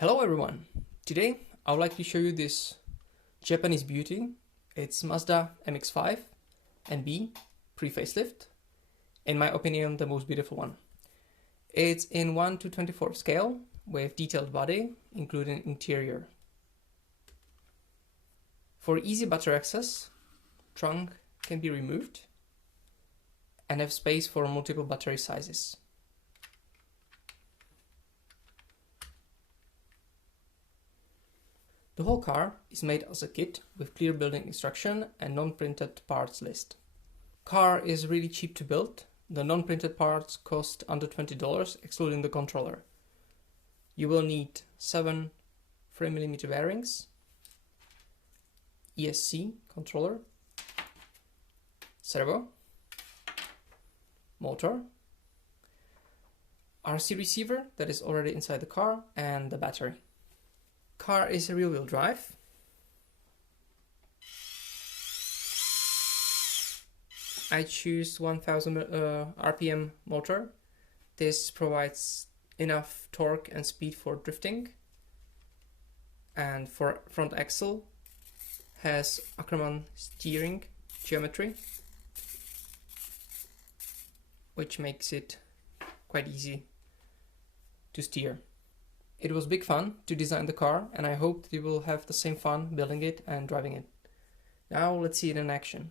Hello everyone! Today I would like to show you this Japanese beauty. It's Mazda MX-5 and B pre-facelift. In my opinion, the most beautiful one. It's in 1:24 scale with detailed body, including interior. For easy battery access, trunk can be removed and have space for multiple battery sizes. The whole car is made as a kit with clear building instruction and non-printed parts list. Car is really cheap to build. The non-printed parts cost under $20 excluding the controller. You will need 7 3mm bearings, ESC controller, servo, motor, RC receiver that is already inside the car, and the battery. Car is a rear-wheel drive. I choose 1000 RPM motor. This provides enough torque and speed for drifting. And for front axle has Ackerman steering geometry, which makes it quite easy to steer. It was big fun to design the car, and I hope that you will have the same fun building it and driving it. Now let's see it in action.